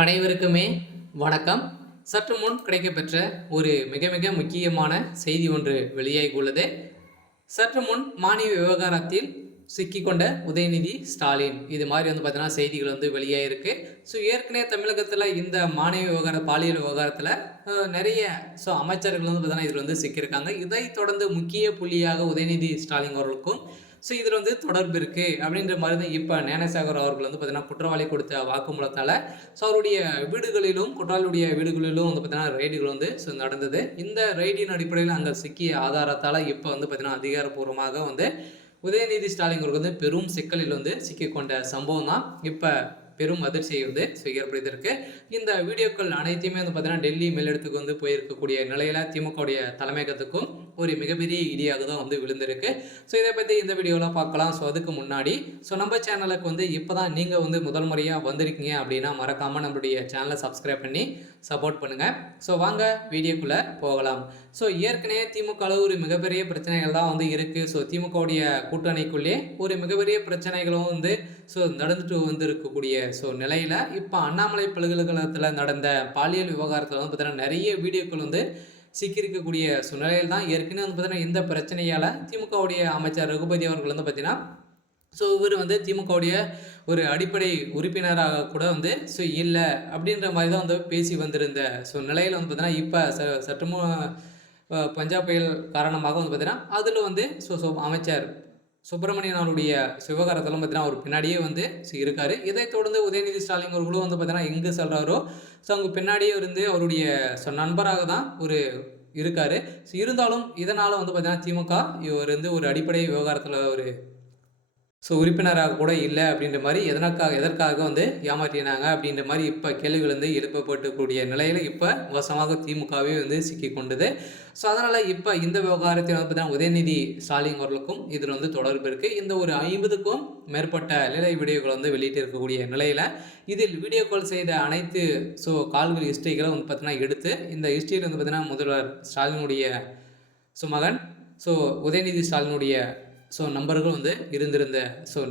அனைவருக்குமே வணக்கம். சற்று முன் கிடைக்கப்பெற்ற ஒரு மிக மிக முக்கியமான செய்தி ஒன்று வெளியாகி உள்ளது. சற்று முன் மானிய விவகாரத்தில் சிக்கிக்கொண்ட உதயநிதி ஸ்டாலின் இது மாதிரி பார்த்தீங்கன்னா செய்திகள் வெளியாகிருக்கு. ஏற்கனவே தமிழகத்தில் இந்த மானிய பாலியல் விவகாரத்தில் நிறைய அமைச்சர்கள் பார்த்தீங்கன்னா இதில் சிக்கியிருக்காங்க. இதை தொடர்ந்து முக்கிய புள்ளியாக உதயநிதி ஸ்டாலின் அவர்களுக்கும் இதில் தொடர்பு இருக்குது அப்படின்ற மாதிரி தான் இப்போ ஞானசாகர் அவர்கள் பார்த்தீங்கன்னா குற்றவாளி கொடுத்த வாக்குமூலத்தால் அவருடைய வீடுகளிலும் குற்றவாளியுடைய வீடுகளிலும் பார்த்தீங்கன்னா ரெய்டுகள் நடந்தது. இந்த ரெய்டின் அடிப்படையில் அங்கே சிக்கிய ஆதாரத்தால் இப்போ பார்த்தீங்கன்னா அதிகாரப்பூர்வமாக உதயநிதி ஸ்டாலின் அவர்கள் பெரும் சிக்கலில் சிக்கிக்கொண்ட சம்பவம் தான் இப்போ பெரும் அதிர்ச்சியை ஏற்படுத்தியிருக்கு. இந்த வீடியோக்கள் அனைத்தையுமே பார்த்தீங்கன்னா டெல்லி மேலிடத்துக்கு போயிருக்கக்கூடிய நிலையில் திமுகவுடைய தலைமையகத்துக்கும் ஒரு மிகப்பெரிய இடியாக தான் விழுந்திருக்கு. இதை பற்றி இந்த வீடியோவில் பார்க்கலாம். அதுக்கு முன்னாடி நம்ம சேனலுக்கு இப்போ தான் நீங்கள் முதல் முறையாக வந்திருக்கீங்க அப்படின்னா மறக்காமல் நம்மளுடைய சேனலை சப்ஸ்கிரைப் பண்ணி சப்போர்ட் பண்ணுங்கள். வாங்க வீடியோக்குள்ளே போகலாம். ஏற்கனவே திமுகவில் ஒரு மிகப்பெரிய பிரச்சனைகள் தான் இருக்குது. திமுகவுடைய கூட்டணிக்குள்ளே ஒரு மிகப்பெரிய பிரச்சனைகளும் நடந்துட்டு இருக்கக்கூடிய நிலையில் இப்போ அண்ணாமலை பல்கலைக்கழகத்தில் நடந்த பாலியல் விவகாரத்தில் பார்த்தீங்கன்னா நிறைய வீடியோக்கள் சிக்கியிருக்கக்கூடிய நிலையில் தான் ஏற்கனவே பார்த்தீங்கன்னா இந்த பிரச்சனையால் திமுகவுடைய அமைச்சர் ரகுபதி அவர்கள் பார்த்தீங்கன்னா இவர் திமுகவுடைய ஒரு அடிப்படை உறுப்பினராக கூட இல்லை அப்படின்ற மாதிரி தான் பேசி வந்திருந்த நிலையில் பார்த்தீங்கன்னா இப்போ சற்றுமோ பஞ்சாப் புயல் காரணமாக பார்த்தீங்கன்னா அதில் அமைச்சர் சுப்பிரமணியன் அவருடைய விவகாரத்தில் பார்த்தீங்கன்னா அவர் பின்னாடியே இருக்கார். இதை தொடர்ந்து உதயநிதி ஸ்டாலின் அவர்களும் பார்த்தீங்கன்னா எங்கே சொல்கிறாரோ அவங்க பின்னாடியே அவருடைய நண்பராக தான் இருக்கார். இருந்தாலும் இதனால் பார்த்தீங்கன்னா திமுக இவர் ஒரு அடிப்படை விவகாரத்தில் ஒரு உறுப்பினராக கூட இல்லை அப்படின்ற மாதிரி எதற்காக ஏமாற்றினாங்க அப்படின்ற மாதிரி இப்போ கேள்விகள் எழுப்பப்பட்டுக்கூடிய நிலையில் இப்போ மோசமாக திமுகவே சிக்கி கொண்டது. அதனால் இப்போ இந்த விவகாரத்தில் பார்த்தீங்கன்னா உதயநிதி ஸ்டாலின் அவர்களுக்கும் இதில் தொடர்பு இருக்குது. இந்த ஒரு 50க்கும் மேற்பட்ட நிலை வீடியோக்கள் வெளியிட்டு இருக்கக்கூடிய நிலையில் இதில் வீடியோ கால் செய்த அனைத்து கால்கள் ஹிஸ்ட்ரிகளை பார்த்தீங்கன்னா எடுத்து இந்த ஹிஸ்ட்ரியில் பார்த்தீங்கன்னா முதல்வர் ஸ்டாலினுடைய மகன் உதயநிதி ஸ்டாலினுடைய நம்பர்கள் இருந்திருந்த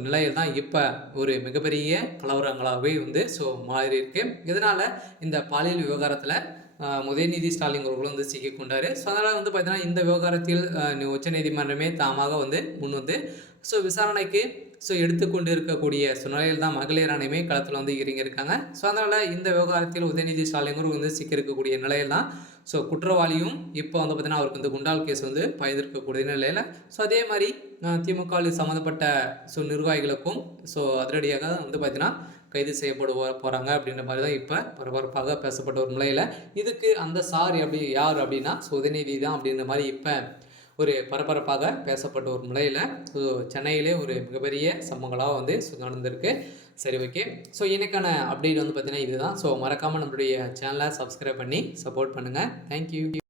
நிலையில் தான் இப்போ ஒரு மிகப்பெரிய கலவரங்களாகவே மாறி இருக்கு. இதனால் இந்த பாலியல் விவகாரத்தில் உதயநிதி ஸ்டாலின் அவர்களும் சிக்கிக்கொண்டார். அதனால் பார்த்தீங்கன்னா இந்த விவகாரத்தில் உச்சநீதிமன்றமே தாமாக முன் விசாரணைக்கு எடுத்துக்கொண்டு இருக்கக்கூடிய நிலையில் தான் மகளிர் ஆணையமே களத்தில் இறங்கியிருக்காங்க. அதனால் இந்த விவகாரத்தில் உதயநிதி ஸ்டாலின் சிக்கியிருக்கக்கூடிய நிலையில் தான் குற்றவாளியும் இப்போ பார்த்தீங்கன்னா அவருக்கு குண்டால் கேஸ் பயந்திருக்கக்கூடிய நிலையில் அதே மாதிரி திமுக சம்மந்தப்பட்ட நிர்வாகிகளுக்கும் அதிரடியாக பார்த்தீங்கன்னா கைது செய்யப்பட போகிறாங்க அப்படின்ற மாதிரி தான் இப்போ பரபரப்பாக பேசப்பட்ட ஒரு நிலையில் இதுக்கு அந்த யார் அப்படின்னா உதயநிதி தான் அப்படின்ற மாதிரி இப்போ ஒரு பரபரப்பாக பேசப்பட்ட ஒரு நிலையில் சென்னையிலே ஒரு மிகப்பெரிய சம்பவங்களாக நடந்திருக்கு. சரி, ஓகே. இன்னைக்கான அப்டேட் பார்த்தீங்கன்னா இதுதான். மறக்காமல் நம்மளுடைய சேனலை சப்ஸ்கிரைப் பண்ணி சப்போர்ட் பண்ணுங்கள். தேங்க்யூ.